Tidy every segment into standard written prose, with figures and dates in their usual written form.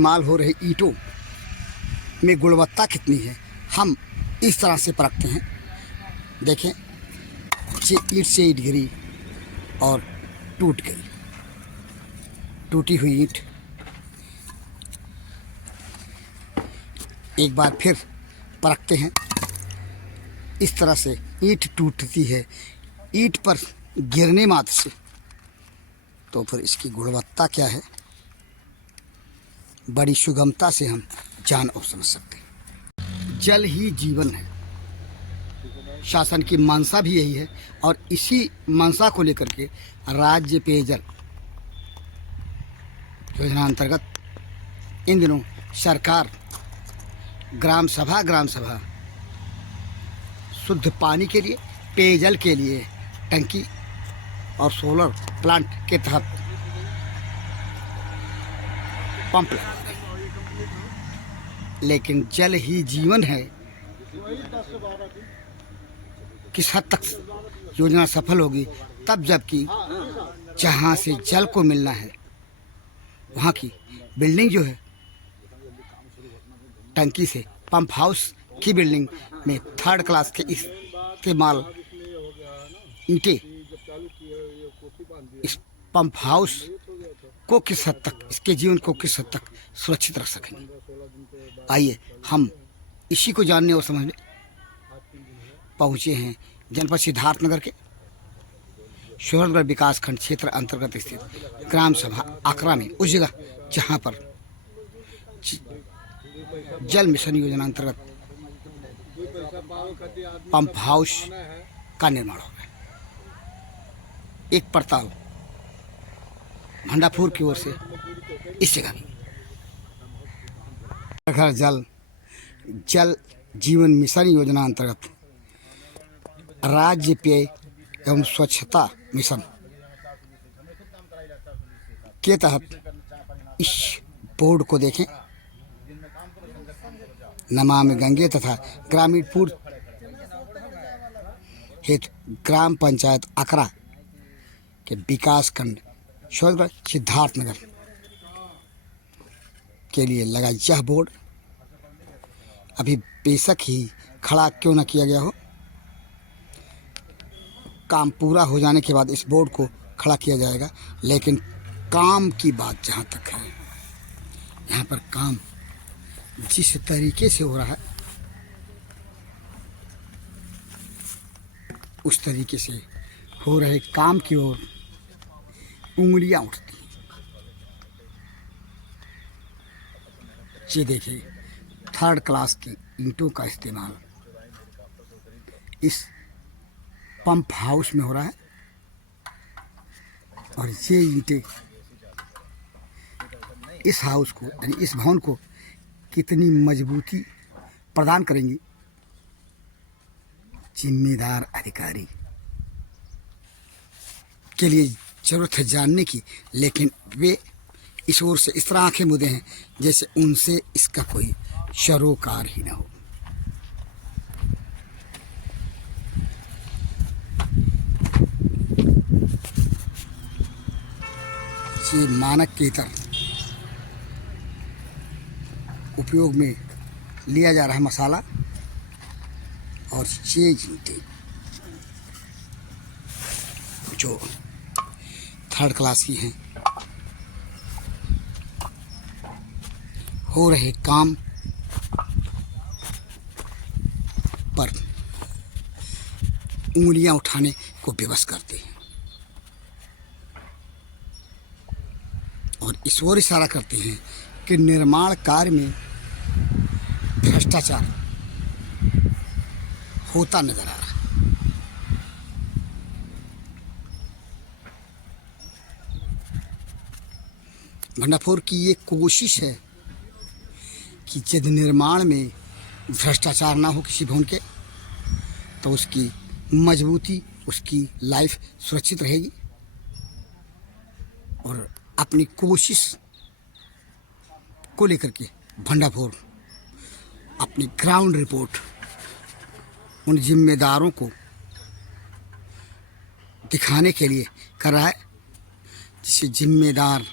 इस्तेमाल हो रहे ईंटों में गुणवत्ता कितनी है, हम इस तरह से परखते हैं। देखें, ईंट से ईंट गिरी और टूट गई। टूटी हुई ईंट एक बार फिर परखते हैं। इस तरह से ईंट टूटती है ईंट पर गिरने मात्र से, तो फिर इसकी गुणवत्ता क्या है, बड़ी सुगमता से हम जान और समझ सकते हैं। जल ही जीवन है, शासन की मंशा भी यही है और इसी मंशा को लेकर के राज्य पेयजल योजना अंतर्गत इन दिनों सरकार ग्राम सभा शुद्ध पानी के लिए, पेयजल के लिए टंकी और सोलर प्लांट के तहत पंप लगा रही है। लेकिन जल ही जीवन है, किस हद तक योजना सफल होगी, तब जबकि जहाँ से जल को मिलना है वहाँ की बिल्डिंग जो है, टंकी से पंप हाउस की बिल्डिंग में 3rd क्लास के इस्तेमाल ईंटें इस पंप हाउस को किस हद तक, इसके जीवन को किस हद तक सुरक्षित रख सकेंगे। आइए हम इसी को जानने और समझने पहुँचे हैं जनपद सिद्धार्थनगर के शोहरगढ़ विकासखंड क्षेत्र अंतर्गत स्थित ग्राम सभा आकरा में, उस जगह जहाँ पर जल मिशन योजना अंतर्गत पंप हाउस का निर्माण हो गया। एक पड़ताल भंडापुर की ओर से इस जगह घर जल जीवन मिशन योजना अंतर्गत राज्य पेय एवं स्वच्छता मिशन के तहत इस बोर्ड को देखें। नमामि गंगे तथा ग्रामीण पूर्व हेतु ग्राम पंचायत आकरा के विकास खंड शोहरगढ़ सिद्धार्थनगर के लिए लगा यह बोर्ड अभी बेशक ही खड़ा क्यों न किया गया हो, काम पूरा हो जाने के बाद इस बोर्ड को खड़ा किया जाएगा। लेकिन काम की बात जहाँ तक है, यहाँ पर काम जिस तरीके से हो रहा है उस तरीके से हो रहे काम की ओर उंगलियां उठती हैं। ये देखिए, 3rd क्लास की ईंटों का इस्तेमाल इस पंप हाउस में हो रहा है और ये ईंटें इस हाउस को, यानी इस भवन को कितनी मजबूती प्रदान करेंगी, जिम्मेदार अधिकारी के लिए जरूरत है जानने की। लेकिन वे इस ओर से इस तरह आंखें मूंदे हैं जैसे उनसे इसका कोई सरोकार ही ना हो। ये मानक के इतर उपयोग में लिया जा रहा है मसाला, और ये ईंटें जो 3rd क्लास की हैं, हो रहे काम पर उंगलियां उठाने को विवश करते हैं और इस ओर इशारा करते हैं कि निर्माण कार्य में भ्रष्टाचार होता नजर आ रहा है। भंडापुर की ये कोशिश है कि यदि निर्माण में भ्रष्टाचार ना हो किसी भवन के, तो उसकी मजबूती, उसकी लाइफ सुरक्षित रहेगी। और अपनी कोशिश को लेकर के भंडापुर अपनी ग्राउंड रिपोर्ट उन जिम्मेदारों को दिखाने के लिए कर रहा है, जिससे जिम्मेदार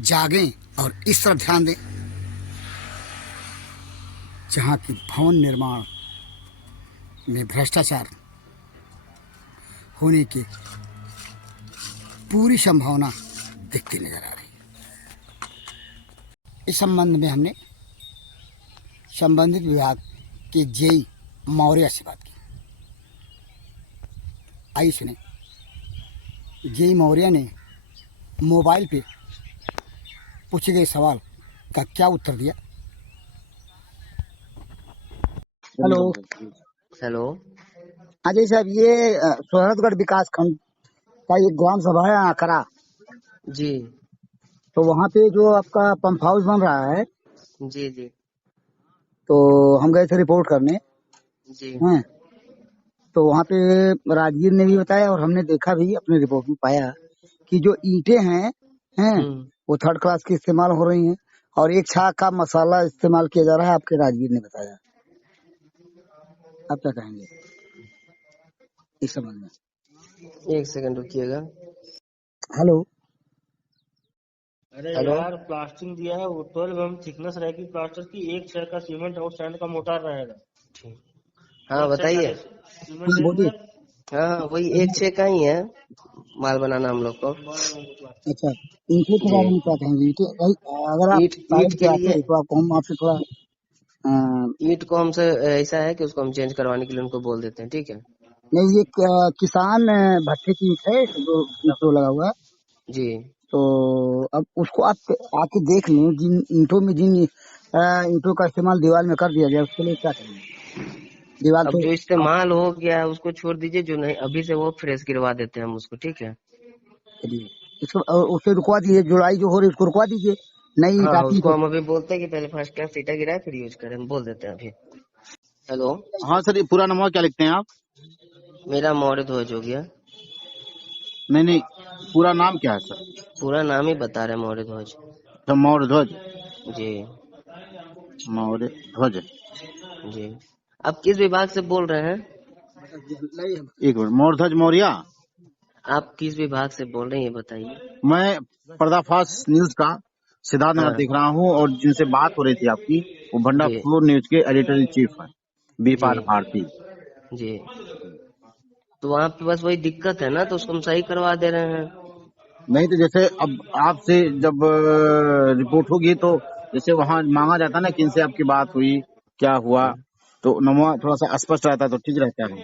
जागें और इस तरफ ध्यान दें जहाँ की भवन निर्माण में भ्रष्टाचार होने की पूरी संभावना दिखती नजर आ रही है। इस संबंध में हमने संबंधित विभाग के जेई मौर्य से बात की। आइए सुने जेई मौर्य ने मोबाइल पे पूछे गए सवाल का क्या उत्तर दिया। Hello hello. अजय साहब, ये सोहरतगढ़ विकास खंड का एक ग्राम सभा है आकरा, जी तो वहाँ पे जो आपका पंप हाउस बन रहा है, जी जी तो हम गए थे रिपोर्ट करने जी हैं। तो वहाँ पे राजगीर ने भी बताया और हमने देखा भी, अपने रिपोर्ट में पाया कि जो ईंटें हैं वो थर्ड क्लास की इस्तेमाल हो रही हैं और एक छाक का मसाला इस्तेमाल किया जा रहा है, आपके राजगीर ने बताया। आप क्या कहेंगे इस संबंध में? एक सेकंड रुकिएगा। हेलो। अरे हेलो। यार, प्लास्टिक दिया है वो 12 mm थिकनेस रहेगी प्लास्टर की, 1 छह का सीमेंट और सैंड का मोटार रहेगा। हाँ बताइए। सीमेंट एक बोलिए। में हाँ वही 1/6 का ही है माल बनाना हम लोग को। अच्छा, ईंटों के जी। बारे में क्या कहेंगे? ईंटें अगर आप ईट ईट साइड के पे लिए आते तो आपको हम आपसे थोड़ा ईट को हमसे ऐसा है कि उसको हम चेंज करवाने के लिए उनको बोल देते हैं, ठीक है। नहीं, ये किसान भट्टे की ईंट है जो इसको लगा हुआ है। जी। तो अब उसको आप आके देख लें, जिन ईंटों में जिन ईंटों का इस्तेमाल दीवार में कर दिया गया, उसके लिए क्या करेंगे? दीवार अब तो जो इस्तेमाल हो गया है उसको छोड़ दीजिए, जो नहीं अभी से वो फ्रेश गिरवा देते हैं हम उसको, ठीक है। करिए। इसको उसे रुकवा दीजिए, जुड़ाई जो हो रही है उसको रुकवा दीजिए, नई ईंट हाँ आती उसको है। हम अभी बोलते हैं कि पहले फर्स्ट क्लास ईटा गिराए फिर यूज करें, हम बोल देते हैं अभी। हेलो। हाँ सर, ये पूरा नंबर क्या लिखते हैं आप? मेरा मौर्य ध्वज हो गया। नहीं नहीं, पूरा नाम क्या है सर? पूरा नाम ही बता रहे मौर्य ध्वज। तो मौर्य ध्वज। जी मौर्य ध्वज। जी। आप किस विभाग से बोल रहे हैं? एक मिनट, मौर्य ध्वज मौर्या। आप किस विभाग से बोल रहे हैं ये बताइए। मैं पर्दाफाश न्यूज का सिद्धार्थ नगर हाँ देख रहा हूँ, और जिनसे बात हो रही थी आपकी, वो जी भंडाफोर न्यूज के एडिटर इन चीफ है, जी बीपार भारती। जी। तो वहाँ पे बस वही दिक्कत है ना, तो उसको हम सही करवा दे रहे हैं। नहीं तो जैसे अब आपसे जब रिपोर्ट होगी तो जैसे वहाँ मांगा जाता है ना कि इनसे आपकी बात हुई, क्या हुआ, तो नमूना थोड़ा सा स्पष्ट रहता है तो ठीक रहता है।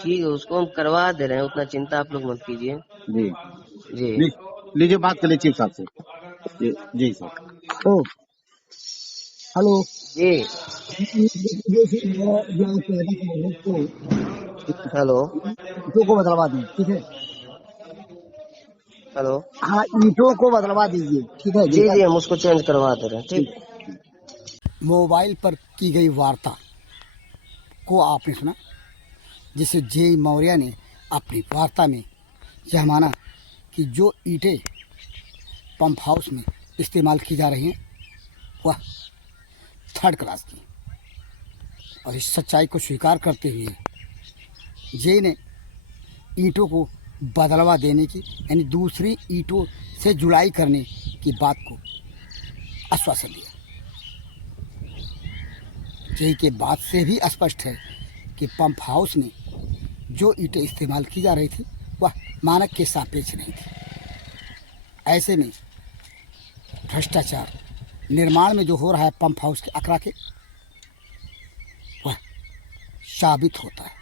ठीक है, उसको हम करवा दे रहे हैं, उतना चिंता आप लोग मत कीजिए। जी। जी लीजिए बात कर लीजिए चीफ साहब से। जी सर। तो हेलो। जी। हेलो ईंटों को बदलवा दें, ठीक है। हेलो। हाँ, ईंटों को बदलवा दीजिए, ठीक है जी जैसा। जी हम उसको चेंज करवा दे रहे हैं, ठीक है। मोबाइल पर की गई वार्ता को आपने सुना, जिसे जेई मौर्य ने अपनी वार्ता में यह माना कि जो ईंटें पंप हाउस में इस्तेमाल की जा रही हैं वह थर्ड क्लास की, और इस सच्चाई को स्वीकार करते हुए जेई ने ईंटों को बदलवा देने की, यानी दूसरी ईंटों से जुड़ाई करने की बात को आश्वासन दिया। जेई के बात से भी स्पष्ट है कि पंप हाउस में जो ईंटें इस्तेमाल की जा रही थी वह मानक के सापेक्ष नहीं थी। ऐसे में भ्रष्टाचार निर्माण में जो हो रहा है पंप हाउस के आकरा के, वह साबित होता है।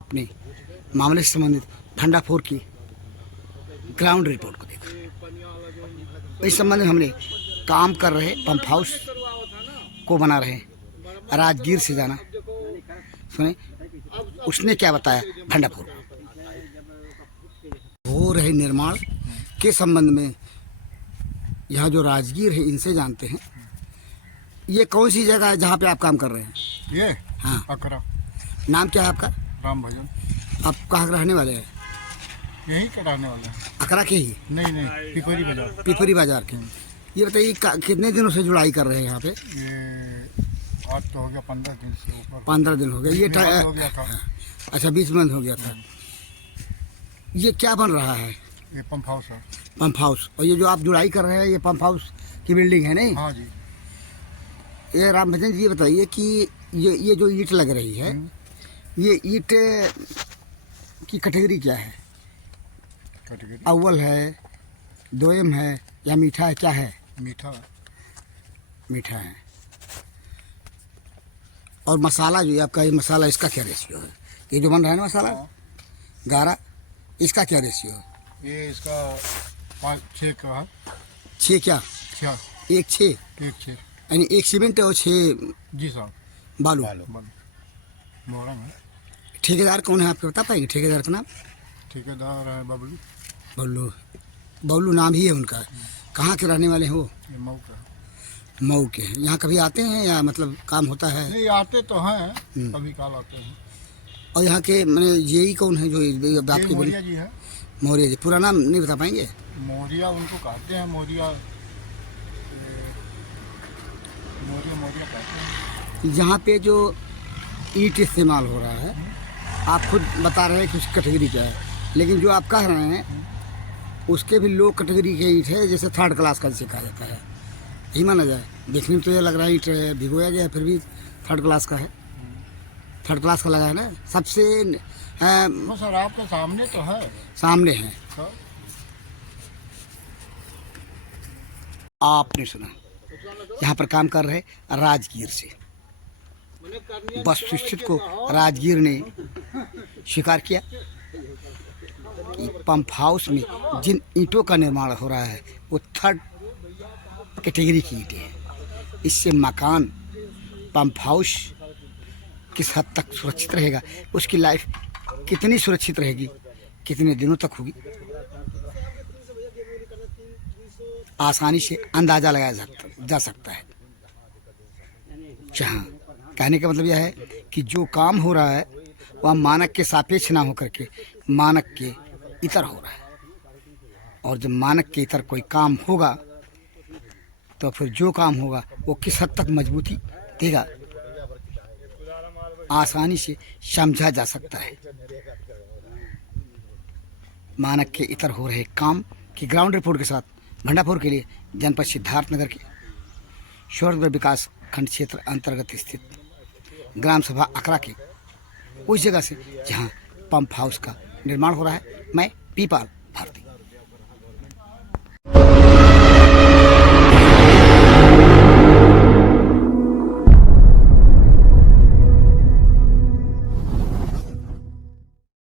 अपने मामले से संबंधित भंडाफोर की ग्राउंड रिपोर्ट को देखा। इस संबंध में हमने काम कर रहे पंप हाउस को बना रहे राजगीर से जाना, सुने उसने क्या बताया भंडाफोर हो रहे निर्माण के संबंध में। यहाँ जो राजगीर है इनसे जानते हैं, ये कौन सी जगह है जहाँ पे आप काम कर रहे हैं? ये हाँ, अकरा नाम क्या है आपका? राम भजन। आप कहाँ के रहने वाले हैं? यही कराने वाले हैं। अकरा के ही? नहीं, पिपरी बाजार। पिपरी बाजार के। ये बताइए कितने दिनों से जुड़ाई कर रहे हैं यहाँ पे? ये आज तो हो गया 15 दिन से ऊपर। 15 दिन हो गए। ये हो गया था। अच्छा, 20 बंद हो गया था। ये क्या बन रहा है? ये पंप हाउस है। Pump house. और ये जो आप जुड़ाई कर रहे हैं, ये पंप हाउस की बिल्डिंग है नहीं? हाँ जी। ये राम भजन जी, ये बताइए कि ये जो ईंट लग रही है, ये ईंट की कैटेगरी क्या है? कैटेगरी अव्वल है, दोयम है या मीठा है, क्या है? मीठा। मीठा है। और मसाला जो है आपका, ये मसाला, इसका क्या रेशियो है? ये जो बन रहा है ना मसाला गारा, इसका क्या रेशियो है? ये इसका 5-6 का है। 6 क्या? 6। 1:6 1-6। यानी 1 सीमेंट और 6 जी साहब। बालू। मोहरम है। ठेकेदार कौन है आपको बता पाएंगे ठेकेदार का नाम? ठेकेदार है बबलू। बबलू। बबलू नाम ही है उनका। कहाँ के रहने वाले हैं वो? ये मऊ का है। मऊ के हैं। यहाँ कभी आते हैं या मतलब काम होता है? नहीं, आते तो हैं, कभी काल आते हैं। और यहाँ के मैंने यही कौन है जो ये आपके मौर्या जी है। मौर्य जी? पूरा नाम नहीं बता पाएंगे? मौर्या उनको कहते हैं, मौर्या कहते हैं। यहाँ पे जो ईंट इस्तेमाल हो रहा है, आप खुद बता रहे हैं कि उसकी कैटेगरी क्या है, लेकिन जो आप कह रहे हैं उसके भी लो कैटेगरी के ईंट है, जैसे 3rd क्लास का जिसे कहा जाता है, यही माना जाए? देखने में तो ये लग रहा है ईंट भिगोया गया, फिर भी 3rd क्लास का है। 3rd क्लास का लगा है ना, सबसे हाँ सर, आपके सामने तो है। सामने है। सर, आपने सुना यहाँ पर काम कर रहे राजगीर से, वस्तुस्थिति को राजगीर ने स्वीकार किया कि पंप हाउस में जिन ईंटों का निर्माण हो रहा है वो 3rd कैटेगरी की ईंटें हैं। इससे मकान, पंप हाउस किस हद तक सुरक्षित रहेगा, उसकी लाइफ कितनी सुरक्षित रहेगी, कितने दिनों तक होगी, आसानी से अंदाज़ा लगाया जा सकता है। जहाँ कहने का मतलब यह है कि जो काम हो रहा है वह मानक के सापेक्ष ना होकर के मानक के इतर हो रहा है, और जब मानक के इतर कोई काम होगा तो फिर जो काम होगा वो किस हद तक मजबूती देगा, आसानी से समझा जा सकता है। मानक के इतर हो रहे काम की ग्राउंड रिपोर्ट के साथ भंडापुर के लिए जनपद सिद्धार्थनगर के शोरगढ़ विकास खंड क्षेत्र अंतर्गत स्थित ग्राम सभा अकरा के उस जगह से जहां पंप हाउस का निर्माण हो रहा है, मैं पीपाल